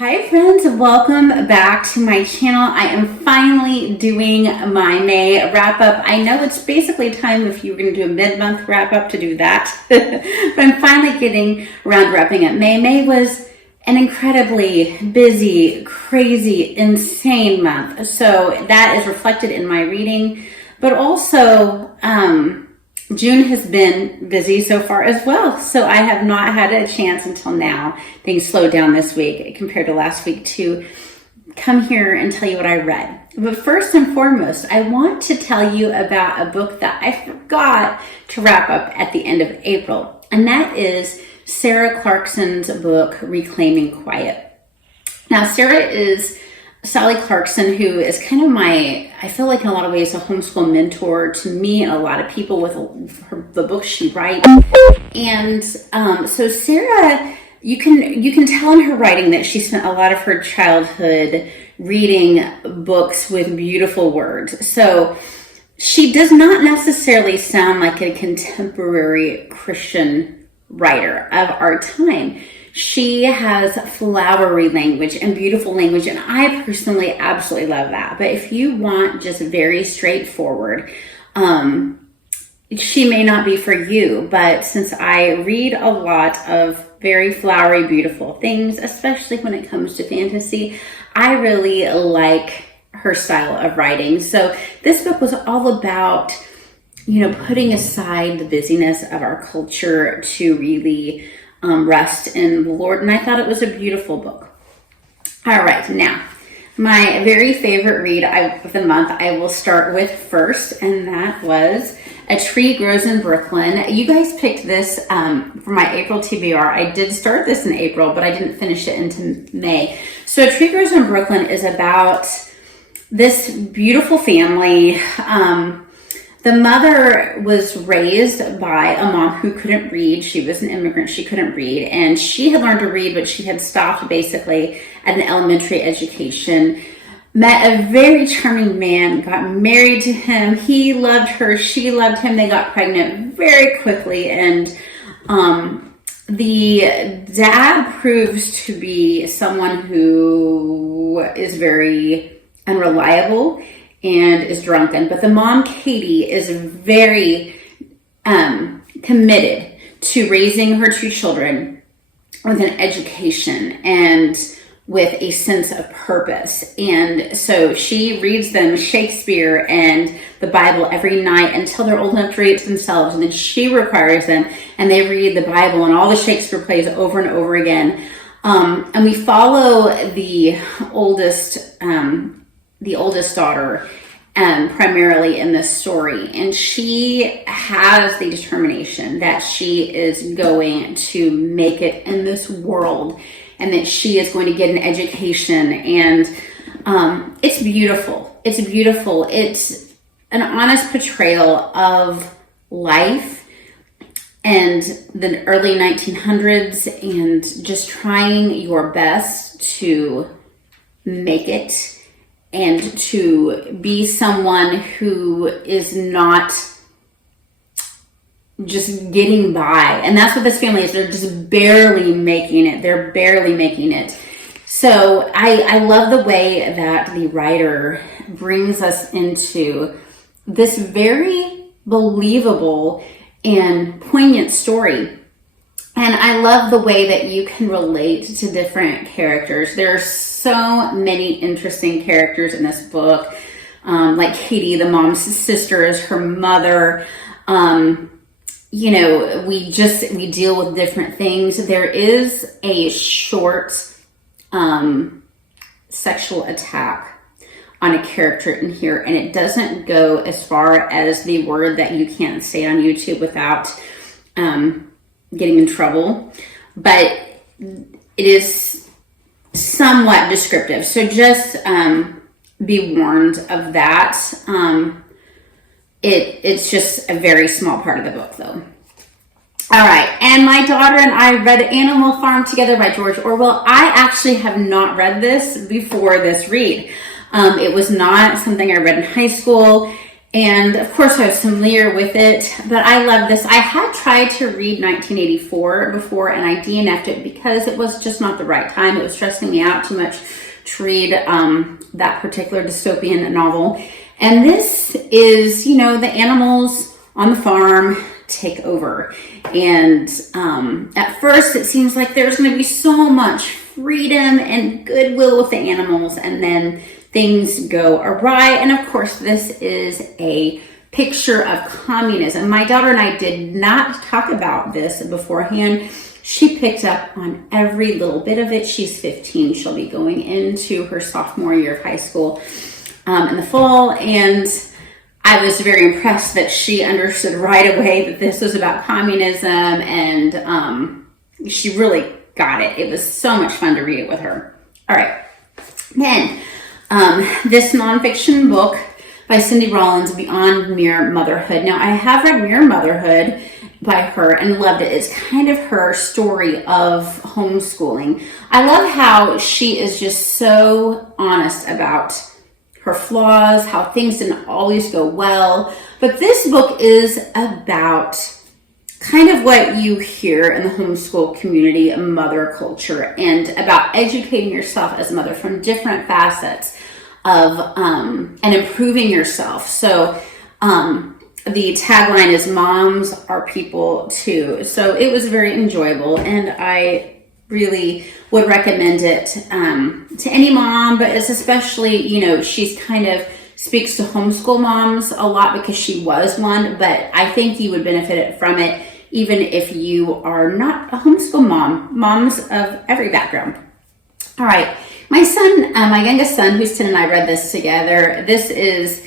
Hi friends, welcome back to my channel. I am finally doing my May wrap up. I know it's basically time if you were going to do a mid-month wrap up to do that, but I'm finally getting around to wrapping up May. May was an incredibly busy, crazy, insane month. So that is reflected in my reading, but also June has been busy so far as well. So I have not had a chance until now. Things slowed down this week compared to last week to come here and tell you what I read. But first and foremost, I want to tell you about a book that I forgot to wrap up at the end of April. And that is Sarah Clarkson's book, Reclaiming Quiet. Now, Sarah is Sally Clarkson, who is kind of I feel like in a lot of ways, a homeschool mentor to me and a lot of people with the books she writes. And so Sarah, you can tell in her writing that she spent a lot of her childhood reading books with beautiful words. So she does not necessarily sound like a contemporary Christian writer of our time. She has flowery language and beautiful language, and I personally absolutely love that. But if you want just very straightforward, she may not be for you. But since I read a lot of very flowery, beautiful things, especially when it comes to fantasy, I really like her style of writing. So this book was all about, putting aside the busyness of our culture to really rest in the Lord. And I thought it was a beautiful book. All right, now, my very favorite read of the month, I will start with first, and that was A Tree Grows in Brooklyn. You guys picked this for my April TBR. I did start this in April, but I didn't finish it into May. So A Tree Grows in Brooklyn is about this beautiful family. The mother was raised by a mom who couldn't read. She was an immigrant. She couldn't read. And she had learned to read, but she had stopped basically at an elementary education. Met a very charming man, got married to him. He loved her. She loved him. They got pregnant very quickly. And the dad proves to be someone who is very unreliable and is drunken. But the mom, Katie, is very committed to raising her two children with an education and with a sense of purpose. And so she reads them Shakespeare and the Bible every night until they're old enough to read it to themselves. And then she requires them, and they read the Bible and all the Shakespeare plays over and over again. And we follow the oldest daughter primarily in this story, and she has the determination that she is going to make it in this world and that she is going to get an education. And it's beautiful. It's beautiful. It's an honest portrayal of life and the early 1900s and just trying your best to make it and to be someone who is not just getting by. And that's what this family is. They're just barely making it. They're barely making it. So I love the way that the writer brings us into this very believable and poignant story. And I love the way that you can relate to different characters. There are so many interesting characters in this book, like Katie, the mom's sister, is her mother. We deal with different things. There is a short sexual attack on a character in here, and it doesn't go as far as the word that you can't say on YouTube without getting in trouble, but it is somewhat descriptive. So just be warned of that. It's just a very small part of the book, though. All right, and my daughter and I read Animal Farm together by George Orwell. I actually have not read this before this read. It was not something I read in high school, And of course I was familiar with it, but I love this. I had tried to read 1984 before and I DNF'd it because it was just not the right time. It was stressing me out too much to read that particular dystopian novel. And this is, you know, the animals on the farm take over. And at first it seems like there's going to be so much freedom and goodwill with the animals, and then things go awry. And of course, this is a picture of communism. My daughter and I did not talk about this beforehand. She picked up on every little bit of it. She's 15. She'll be going into her sophomore year of high school in the fall. And I was very impressed that she understood right away that this was about communism, and she really got it. It was so much fun to read it with her. All right. Then this nonfiction book by Cindy Rollins, Beyond Mere Motherhood. Now, I have read Mere Motherhood by her and loved it. It's kind of her story of homeschooling. I love how she is just so honest about her flaws, how things didn't always go well. But this book is about kind of what you hear in the homeschool community, mother culture, and about educating yourself as a mother from different facets of and improving yourself. So the tagline is "Moms are people too." So it was very enjoyable, and I really would recommend it to any mom, but it's especially, you know, she's kind of speaks to homeschool moms a lot because she was one, but I think you would benefit from it even if you are not a homeschool mom, moms of every background. All right, my son, my youngest son, who's 10, and I read this together. This is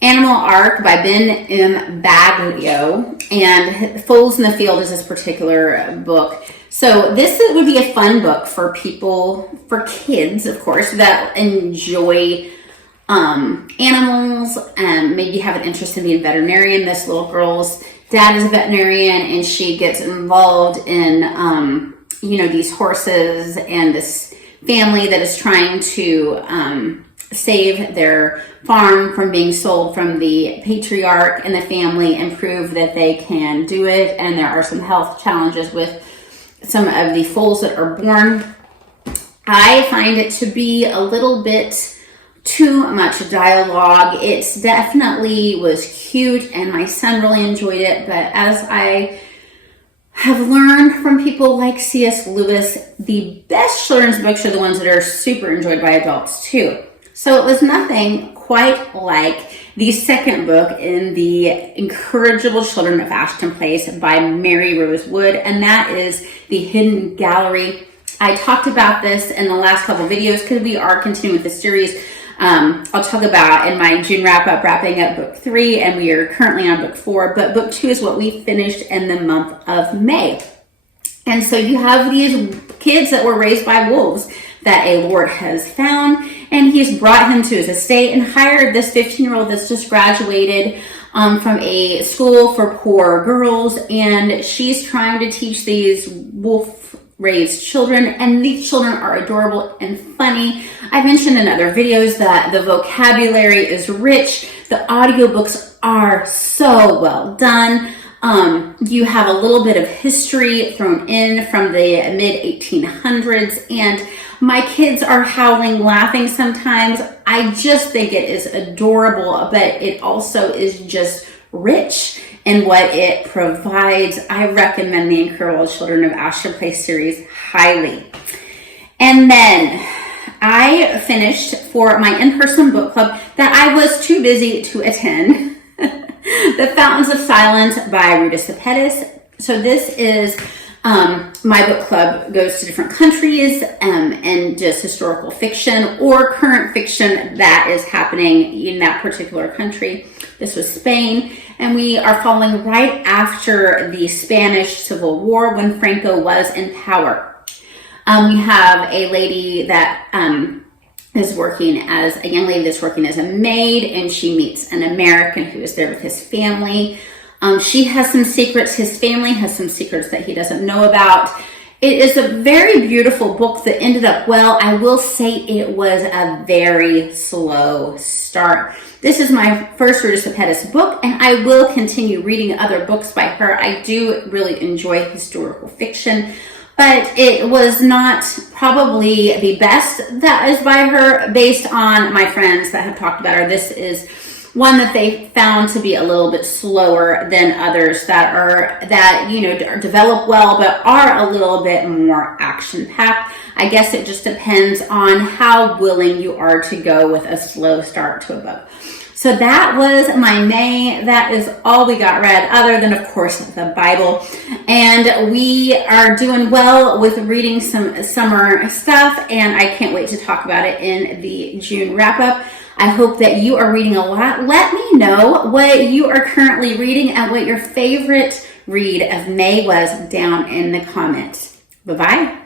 Animal Ark by Ben M. Baglio, and Foals in the Field is this particular book. So this would be a fun book for people, for kids, of course, that enjoy animals and maybe have an interest in being a veterinarian. This little girl's dad is a veterinarian, and she gets involved in, you know, these horses and this family that is trying to save their farm from being sold from the patriarch and the family and prove that they can do it. And there are some health challenges with some of the foals that are born. I find it to be a little bit too much dialogue. It's definitely was cute, and my son really enjoyed it, but as I have learned from people like C.S. Lewis, the best children's books are the ones that are super enjoyed by adults too. So it was nothing quite like the second book in the Incorrigible Children of Ashton Place by Maryrose Wood, and that is The Hidden Gallery. I talked about this in the last couple videos because we are continuing with the series. I'll talk about in my June wrap-up, wrapping up book 3, and we are currently on book 4, but book 2 is what we finished in the month of May. And so you have these kids that were raised by wolves that a lord has found, and he's brought him to his estate and hired this 15-year-old that's just graduated from a school for poor girls, and she's trying to teach these wolf-raised children, and these children are adorable and funny. I mentioned in other videos that the vocabulary is rich. The audiobooks are so well done. You have a little bit of history thrown in from the mid-1800s, and my kids are howling, laughing sometimes. I just think it is adorable, but it also is just rich in what it provides. I recommend the Incredible Children of Ashton Place series highly. And then I finished for my in-person book club that I was too busy to attend. The Fountains of Silence by Rita Sepetys. So this is my book club goes to different countries and just historical fiction or current fiction that is happening in that particular country. This was Spain, and we are following right after the Spanish Civil War when Franco was in power. We have a lady that is working as a young lady that's working as a maid, and she meets an American who is there with his family. She has some secrets. His family has some secrets that he doesn't know about. It is a very beautiful book that ended up well. I will say it was a very slow start. This is my first Rita Sepetys book, and I will continue reading other books by her. I do really enjoy historical fiction, but it was not probably the best that is by her based on my friends that have talked about her. This is one that they found to be a little bit slower than others that develop well but are a little bit more action packed. I guess it just depends on how willing you are to go with a slow start to a book. So that was my May. That is all we got read, other than, of course, the Bible. And we are doing well with reading some summer stuff, and I can't wait to talk about it in the June wrap-up. I hope that you are reading a lot. Let me know what you are currently reading and what your favorite read of May was down in the comments. Bye-bye.